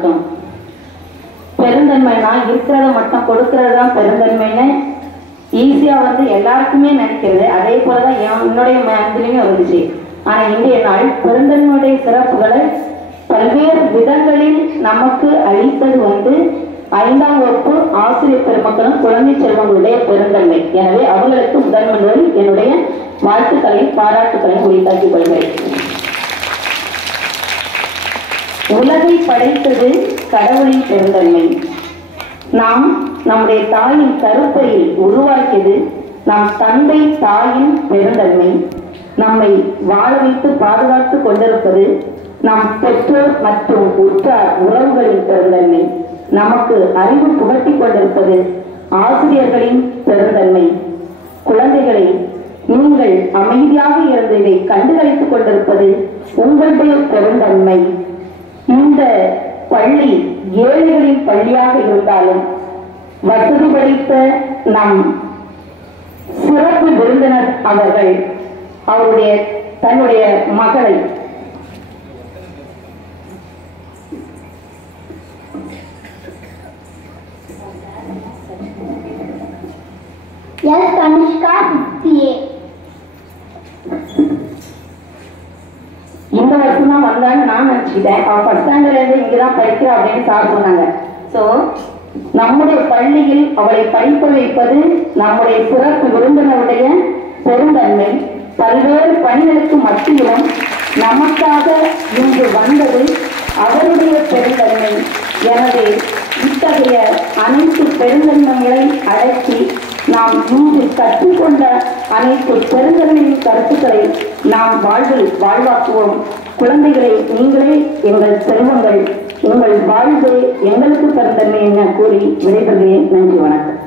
வணக்கம். பெருந்தன்மைனா இருக்கிறத மட்டும் கொடுக்கறது தான் பெருந்தன்மைன்னு ஈஸியா எல்லாருக்குமே நினைக்கிறது. அதே போலதான் என்னுடைய மனதிலையும் இருந்துச்சு. ஆனா இன்றைய நாள் பெருந்தன்மையுடைய சிறப்புகளை பல்வேறு விதங்களில் நமக்கு அளித்தது 5ஆம் வகுப்பு ஆசிரியர் பெருமக்களும் குழந்தை செல்வங்களுடைய பெருந்தன்மை. எனவே அவர்களுக்கு முதன்முதல் என்னுடைய வாழ்த்துக்களை பாராட்டுக்களை உரித்தாக்கிக் கொள்கிறேன். உலகை படைத்தது கடவுளின் பெருந்தன்மை. நாம் நம்முடைய தாயின் கருப்பையில் உருவாக்கியது நம் தந்தை தாயின் பெருந்தன்மை. நம்மை வாழ வைத்து பாதுகாத்து கொண்டிருப்பது நம் பெற்றோர் மற்றும் உற்றார் உறவுகளின் பெருந்தன்மை. நமக்கு அறிவு புகட்டி கொண்டிருப்பது ஆசிரியர்களின் பெருந்தன்மை. குழந்தைகளை நீங்கள் அமைதியாக இருந்து இதை கண்டுகளித்துக் கொண்டிருப்பது உங்களுடைய பெருந்தன்மை. இந்த பள்ளி ஏழைகளின் பள்ளியாக இருந்தாலும் வசதி படைத்த நம் சிறப்பு விருந்தினர் அவர்கள் அவருடைய தன்னுடைய மகளை இந்த வருஷம் தான் வந்தான்னு நான் நினைச்சுக்கிட்டேன். அவன் ஃபர்ஸ்ட் ஸ்டாண்டர்ட்ல இருந்து இங்கதான் படிக்கிறா அப்படின்னு சார் சொன்னாங்க. சோ நம்முடைய பள்ளியில் அவளை படிக்க வைப்பது நம்முடைய சிறப்பு விருந்தினருடைய பெருந்தன்மை. பல்வேறு பணிகளுக்கு மத்தியிலும் நமக்காக இன்று வந்தது அவருடைய பெருந்தன்மை. எனவே இத்தகைய அனைத்து பெருந்தன்மைகளை அடக்கி நாம் இன்று கற்றுக்கொண்ட அனைத்து பெருந்தன்மையின் கருத்துக்களை நாம் வாழ்வில் வாழ்வாக்குவோம். குழந்தைகளை நீங்களே எங்கள் செல்வங்கள், உங்கள் வாழ்வே எங்களுக்கு பெருந்தன்மை என கூறி விடைபெறுகிறேன். நன்றி, வணக்கம்.